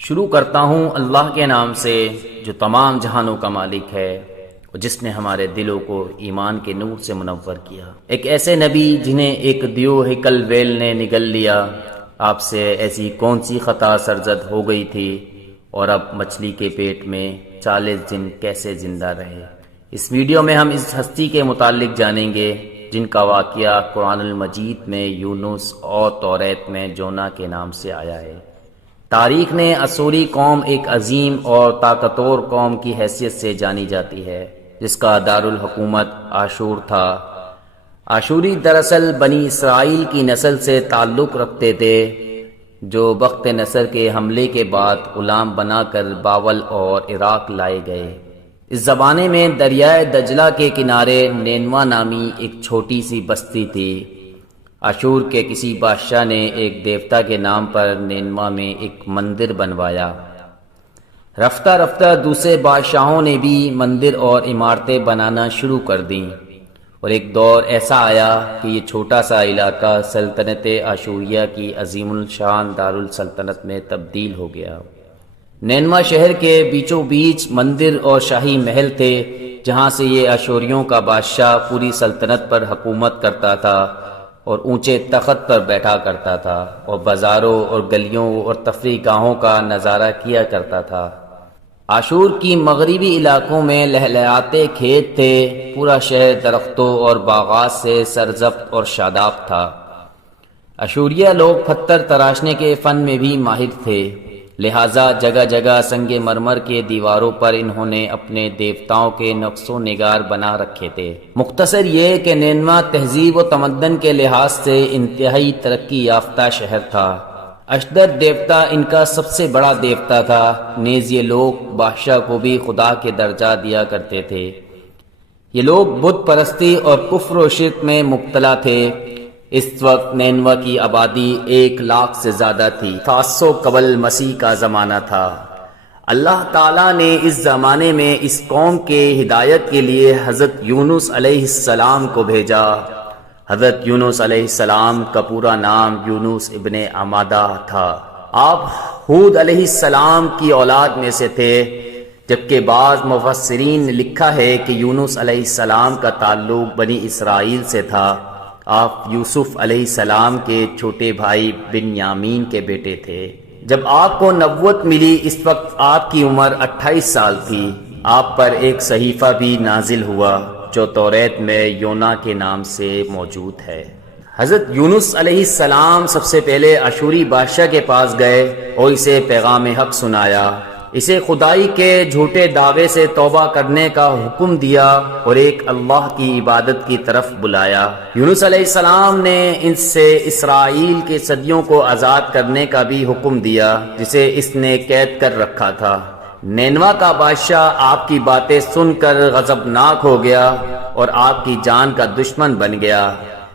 شروع کرتا ہوں اللہ کے نام سے جو تمام جہانوں کا مالک ہے اور جس نے ہمارے دلوں کو ایمان کے نور سے منور کیا۔ ایک ایسے نبی جنہیں ایک دیو ہکل ویل نے نگل لیا، آپ سے ایسی کون سی خطا سرزد ہو گئی تھی اور اب مچھلی کے پیٹ میں 40 دن کیسے زندہ رہے۔ اس ویڈیو میں ہم اس ہستی کے متعلق جانیں گے جن کا واقعہ قرآن المجید میں یونس اور توریت میں جونا کے نام سے آیا ہے۔ تاریخ نے اسوری قوم ایک عظیم اور طاقتور قوم کی حیثیت سے جانی جاتی ہے جس کا دارالحکومت آشور تھا۔ آشوری دراصل بنی اسرائیل کی نسل سے تعلق رکھتے تھے جو بخت نصر کے حملے کے بعد غلام بنا کر باول اور عراق لائے گئے۔ اس زمانے میں دریائے دجلہ کے کنارے نینوا نامی ایک چھوٹی سی بستی تھی۔ آشور کے کسی بادشاہ نے ایک دیوتا کے نام پر نینوا میں ایک مندر بنوایا۔ رفتہ رفتہ دوسرے بادشاہوں نے بھی مندر اور عمارتیں بنانا شروع کر دیں اور ایک دور ایسا آیا کہ یہ چھوٹا سا علاقہ سلطنت آشوریہ کی عظیم الشان دارالسلطنت میں تبدیل ہو گیا۔ نینوا شہر کے بیچوں بیچ مندر اور شاہی محل تھے جہاں سے یہ آشوریوں کا بادشاہ پوری سلطنت پر حکومت کرتا تھا اور اونچے تخت پر بیٹھا کرتا تھا اور بازاروں اور گلیوں اور تفریح گاہوں کا نظارہ کیا کرتا تھا۔ آشور کی مغربی علاقوں میں لہلہاتے کھیت تھے، پورا شہر درختوں اور باغات سے سرسبز اور شاداب تھا۔ آشوریہ لوگ پتھر تراشنے کے فن میں بھی ماہر تھے، لہٰذا جگہ جگہ سنگ مرمر کے دیواروں پر انہوں نے اپنے دیوتاؤں کے نقش و نگار بنا رکھے تھے۔ مختصر یہ کہ نینوا تہذیب و تمدن کے لحاظ سے انتہائی ترقی یافتہ شہر تھا۔ اشدر دیوتا ان کا سب سے بڑا دیوتا تھا، نیز یہ لوگ بادشاہ کو بھی خدا کے درجہ دیا کرتے تھے۔ یہ لوگ بت پرستی اور کفر و شرک میں مبتلا تھے۔ اس وقت نینوا کی آبادی 1,00,000 سے زیادہ تھی۔ 700 قبل مسیح کا زمانہ تھا۔ اللہ تعالیٰ نے اس زمانے میں اس قوم کے ہدایت کے لیے حضرت یونس علیہ السلام کو بھیجا۔ حضرت یونس علیہ السلام کا پورا نام یونس ابن عمادہ تھا۔ آپ ہود علیہ السلام کی اولاد میں سے تھے، جبکہ بعض مفسرین نے لکھا ہے کہ یونس علیہ السلام کا تعلق بنی اسرائیل سے تھا۔ آپ یوسف علیہ السلام کے چھوٹے بھائی بنیامین کے بیٹے تھے۔ جب آپ کو نبوت ملی اس وقت آپ کی عمر 28 سال تھی۔ آپ پر ایک صحیفہ بھی نازل ہوا جو توریت میں یونا کے نام سے موجود ہے۔ حضرت یونس علیہ السلام سب سے پہلے آشوری بادشاہ کے پاس گئے اور اسے پیغام حق سنایا، اسے خدائی کے جھوٹے دعوے سے توبہ کرنے کا حکم دیا اور ایک اللہ کی عبادت کی طرف بلایا۔ یونس علیہ السلام نے ان سے اسرائیل کے صدیوں کو آزاد کرنے کا بھی حکم دیا جسے اس نے قید کر رکھا تھا۔ نینوا کا بادشاہ آپ کی باتیں سن کر غضبناک ہو گیا اور آپ کی جان کا دشمن بن گیا،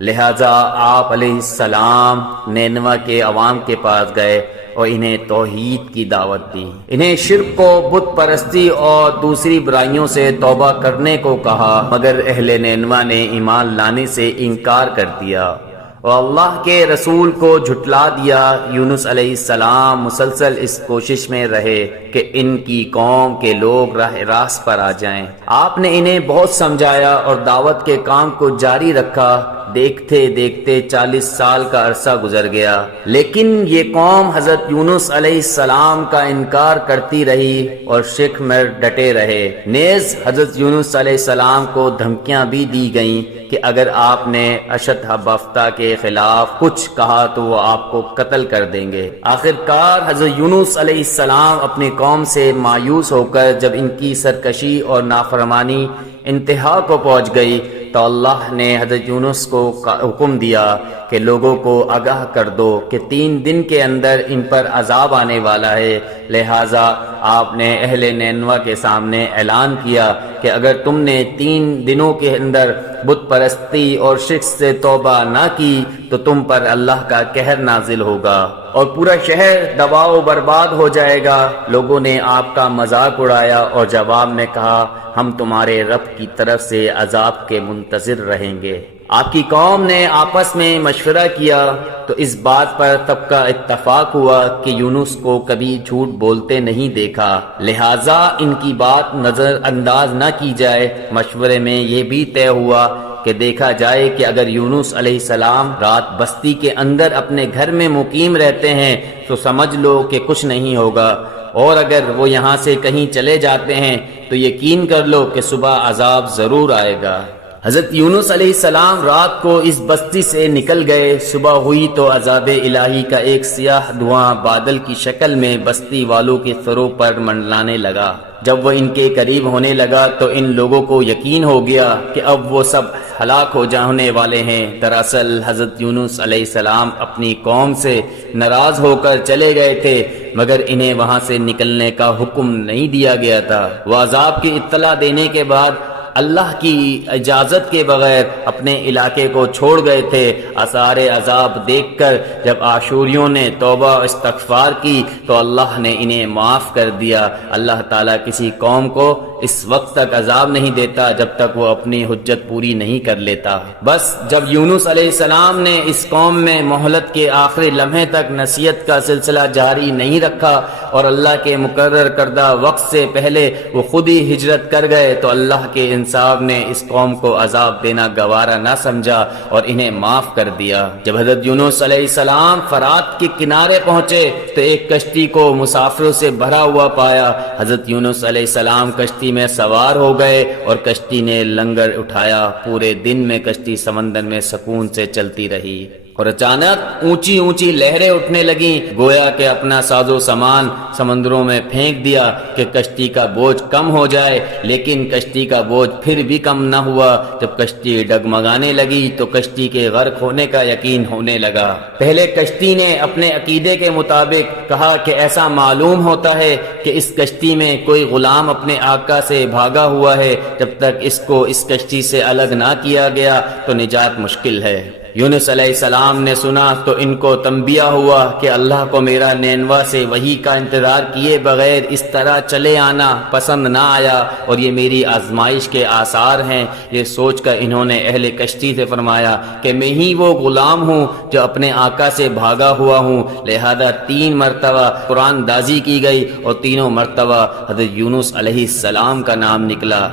لہذا آپ علیہ السلام نینوا کے عوام کے پاس گئے اور انہیں توحید کی دعوت دی۔ انہیں شرک کو، بت پرستی اور دوسری برائیوں سے توبہ کرنے کو کہا، مگر اہل نینوا نے ایمان لانے سے انکار کر دیا اور اللہ کے رسول کو جھٹلا دیا۔ یونس علیہ السلام مسلسل اس کوشش میں رہے کہ ان کی قوم کے لوگ راہ راست پر آ جائیں۔ آپ نے انہیں بہت سمجھایا اور دعوت کے کام کو جاری رکھا۔ دیکھتے دیکھتے 40 سال کا عرصہ گزر گیا، لیکن یہ قوم حضرت یونس علیہ السلام کا انکار کرتی رہی اور شرک میں ڈٹے رہے۔ نیز حضرت یونس علیہ السلام کو دھمکیاں بھی دی گئیں کہ اگر آپ نے اشتہ بافتہ کے خلاف کچھ کہا تو وہ آپ کو قتل کر دیں گے۔ آخرکار حضرت یونس علیہ السلام اپنی قوم سے مایوس ہو کر جب ان کی سرکشی اور نافرمانی انتہا کو پہنچ گئی تو اللہ نے حضرت یونس کو حکم دیا کہ لوگوں کو آگاہ کر دو کہ 3 دن کے اندر ان پر عذاب آنے والا ہے۔ لہٰذا آپ نے اہل نینوا کے سامنے اعلان کیا کہ اگر تم نے 3 دنوں کے اندر بت پرستی اور شرک سے توبہ نہ کی تو تم پر اللہ کا قہر نازل ہوگا اور پورا شہر تباہ و برباد ہو جائے گا۔ لوگوں نے آپ کا مذاق اڑایا اور جواب میں کہا ہم تمہارے رب کی طرف سے عذاب کے منتظر رہیں گے۔ آپ کی قوم نے آپس میں مشورہ کیا تو اس بات پر سب کا اتفاق ہوا کہ یونس کو کبھی جھوٹ بولتے نہیں دیکھا، لہٰذا ان کی بات نظر انداز نہ کی جائے۔ مشورے میں یہ بھی طے ہوا کہ دیکھا جائے کہ اگر یونس علیہ السلام رات بستی کے اندر اپنے گھر میں مقیم رہتے ہیں تو سمجھ لو کہ کچھ نہیں ہوگا، اور اگر وہ یہاں سے کہیں چلے جاتے ہیں تو یقین کر لو کہ صبح عذاب ضرور آئے گا۔ حضرت یونس علیہ السلام رات کو اس بستی سے نکل گئے۔ صبح ہوئی تو عذاب الہی کا ایک سیاہ دھواں بادل کی شکل میں بستی والوں کے سروں پر منڈلانے لگا۔ جب وہ ان کے قریب ہونے لگا تو ان لوگوں کو یقین ہو گیا کہ اب وہ سب ہلاک ہو جانے والے ہیں۔ دراصل حضرت یونس علیہ السلام اپنی قوم سے ناراض ہو کر چلے گئے تھے، مگر انہیں وہاں سے نکلنے کا حکم نہیں دیا گیا تھا۔ وہ عذاب کی اطلاع دینے کے بعد اللہ کی اجازت کے بغیر اپنے علاقے کو چھوڑ گئے تھے۔ آثار عذاب دیکھ کر جب آشوریوں نے توبہ و استغفار کی تو اللہ نے انہیں معاف کر دیا۔ اللہ تعالیٰ کسی قوم کو اس وقت تک عذاب نہیں دیتا جب تک وہ اپنی حجت پوری نہیں کر لیتا۔ بس جب یونس علیہ السلام نے اس قوم میں مہلت کے آخری لمحے تک نصیحت کا سلسلہ جاری نہیں رکھا اور اللہ کے مقرر کردہ وقت سے پہلے وہ خود ہی ہجرت کر گئے تو اللہ کے انصاف نے اس قوم کو عذاب دینا گوارا نہ سمجھا اور انہیں معاف کر دیا۔ جب حضرت یونس علیہ السلام فرات کے کنارے پہنچے تو ایک کشتی کو مسافروں سے بھرا ہوا پایا۔ حضرت یونس علیہ السلام کشتی میں سوار ہو گئے اور کشتی نے لنگر اٹھایا۔ پورے دن میں کشتی سمندر میں سکون سے چلتی رہی اور اچانک اونچی اونچی لہریں اٹھنے لگیں، گویا کہ اپنا ساز و سامان سمندروں میں پھینک دیا کہ کشتی کا بوجھ کم ہو جائے، لیکن کشتی کا بوجھ پھر بھی کم نہ ہوا۔ جب کشتی ڈگمگانے لگی تو کشتی کے غرق ہونے کا یقین ہونے لگا۔ پہلے کشتی نے اپنے عقیدے کے مطابق کہا کہ ایسا معلوم ہوتا ہے کہ اس کشتی میں کوئی غلام اپنے آقا سے بھاگا ہوا ہے، جب تک اس کو اس کشتی سے الگ نہ کیا گیا تو نجات مشکل ہے۔ یونس علیہ السلام نے سنا تو ان کو تنبیہ ہوا کہ اللہ کو میرا نینوا سے وحی کا انتظار کیے بغیر اس طرح چلے آنا پسند نہ آیا اور یہ میری آزمائش کے آثار ہیں۔ یہ سوچ کر انہوں نے اہل کشتی سے فرمایا کہ میں ہی وہ غلام ہوں جو اپنے آقا سے بھاگا ہوا ہوں، لہذا 3 مرتبہ قرآن دازی کی گئی اور تینوں مرتبہ حضرت یونس علیہ السلام کا نام نکلا۔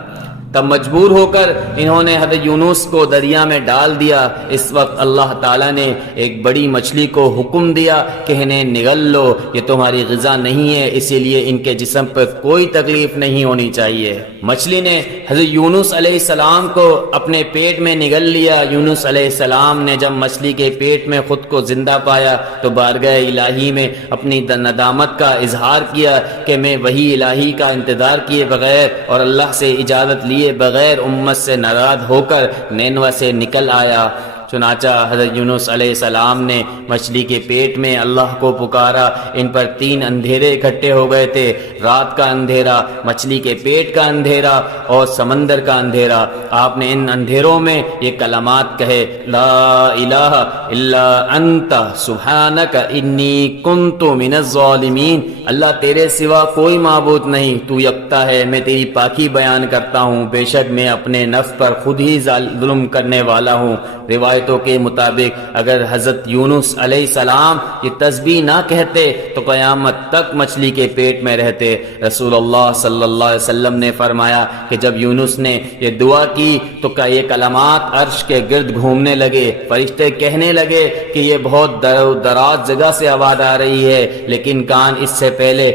تب مجبور ہو کر انہوں نے حضرت یونس کو دریا میں ڈال دیا۔ اس وقت اللہ تعالیٰ نے ایک بڑی مچھلی کو حکم دیا کہ انہیں نگل لو، یہ تمہاری غذا نہیں ہے، اسی لیے ان کے جسم پر کوئی تکلیف نہیں ہونی چاہیے۔ مچھلی نے حضرت یونس علیہ السلام کو اپنے پیٹ میں نگل لیا۔ یونس علیہ السلام نے جب مچھلی کے پیٹ میں خود کو زندہ پایا تو بارگاہ الہی میں اپنی ندامت کا اظہار کیا کہ میں وحی الہی کا انتظار کیے بغیر اور اللہ سے اجازت لیے بغیر امت سے ناراض ہو کر نینوا سے نکل آیا۔ چنانچہ حضرت یونس علیہ السلام نے مچھلی کے پیٹ میں اللہ کو پکارا۔ ان پر 3 اندھیرے اکٹھے ہو گئے تھے، رات کا اندھیرا، مچھلی کے پیٹ کا اندھیرا اور سمندر کا اندھیرا۔ آپ نے ان اندھیروں میں یہ کلمات کہے، لا الہ الا انت سبحانک انی کنت من الظالمین۔ اللہ تیرے سوا کوئی معبود نہیں، تو یکتا ہے، میں تیری پاکی بیان کرتا ہوں، بے شک میں اپنے نفس پر خود ہی ظلم کرنے والا ہوں۔ روایتوں کے مطابق اگر حضرت یونس علیہ السلام یہ تسبیح نہ کہتے تو قیامت تک مچھلی کے پیٹ میں رہتے۔ رسول اللہ صلی اللہ علیہ وسلم نے فرمایا کہ جب یونس نے یہ دعا کی تو یہ کلمات عرش کے گرد گھومنے لگے۔ فرشتے کہنے لگے کہ یہ بہت دراز جگہ سے آواز آ رہی ہے، لیکن کان اس سے پہلے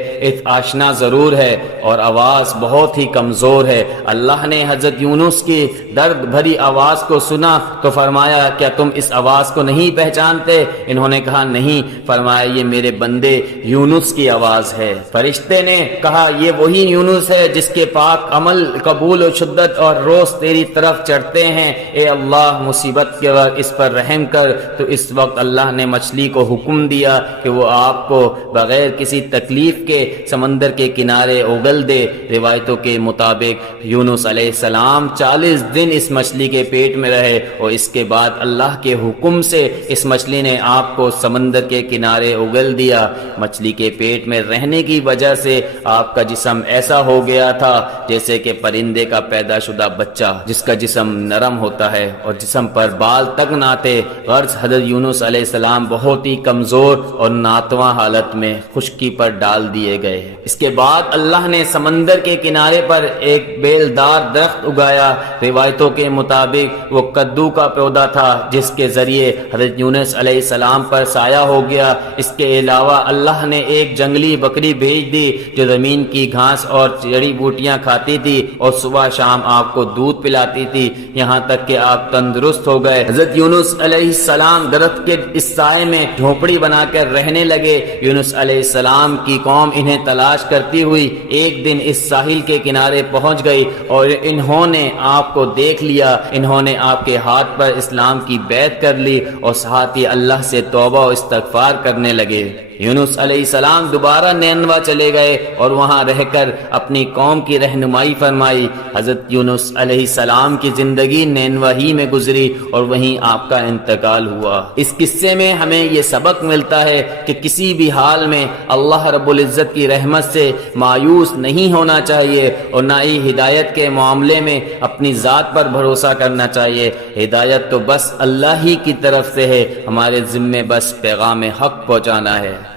آشنا ضرور ہے اور آواز بہت ہی کمزور ہے۔ اللہ نے حضرت یونس کی درد بھری آواز کو سنا تو فرمایا کیا تم اس آواز کو نہیں پہچانتے؟ انہوں نے کہا نہیں۔ فرمایا یہ میرے بندے یونس کی آواز ہے۔ فرشتے نے کہا یہ وہی یونس ہے جس کے پاک عمل قبول و شدت اور روز تیری طرف چڑھتے ہیں، اے اللہ مصیبت کے وقت اس پر رحم کر۔ تو اس وقت اللہ نے مچھلی کو حکم دیا کہ وہ آپ کو بغیر کسی تکلیف کے سمندر کے کنارے اگل دے۔ روایتوں کے مطابق یونس علیہ السلام 40 دن اس مچھلی کے پیٹ میں رہے اور اس کے بعد اللہ کے حکم سے اس مچھلی نے آپ کو سمندر کے کنارے اگل دیا۔ مچھلی کے پیٹ میں رہنے کی وجہ سے آپ کا جسم ایسا ہو گیا تھا جیسے کہ پرندے کا پیدا شدہ بچہ جس کا جسم نرم ہوتا ہے اور جسم پر بال تک نہ تھے۔ غرض حضرت یونس علیہ السلام بہت ہی کمزور اور ناتواں حالت میں خشکی پر ڈال دیے گئے۔ اس کے بعد اللہ نے سمندر کے کنارے پر ایک بیلدار درخت اگایا۔ روایتوں کے مطابق وہ کدو کا پودا تھا جس کے ذریعے حضرت یونس علیہ السلام پر سایہ ہو گیا۔ اس کے علاوہ اللہ نے ایک جنگلی بکری بھیج دی جو زمین کی گھاس اور جڑی بوٹیاں کھاتی تھی اور صبح شام آپ کو دودھ پلاتی تھی یہاں تک کہ آپ تندرست ہو گئے۔ حضرت یونس علیہ السلام درخت کے اس سائے میں جھونپڑی بنا کر رہنے لگے۔ یونس علیہ السلام کی قوم انہیں تلاش کرتی ہوئی ایک دن اس ساحل کے کنارے پہنچ گئی اور انہوں نے آپ کو دیکھ لیا۔ انہوں نے آپ کے ہاتھ پر اسلام کی بیعت کر لی اور ساتھ ہی اللہ سے توبہ و استغفار کرنے لگے۔ یونس علیہ السلام دوبارہ نینوا چلے گئے اور وہاں رہ کر اپنی قوم کی رہنمائی فرمائی۔ حضرت یونس علیہ السلام کی زندگی نینوا ہی میں گزری اور وہیں آپ کا انتقال ہوا۔ اس قصے میں ہمیں یہ سبق ملتا ہے کہ کسی بھی حال میں اللہ رب العزت کی رحمت سے مایوس نہیں ہونا چاہیے اور نہ ہی ہدایت کے معاملے میں اپنی ذات پر بھروسہ کرنا چاہیے۔ ہدایت تو بس اللہ ہی کی طرف سے ہے، ہمارے ذمے بس پیغام حق پہنچانا ہے۔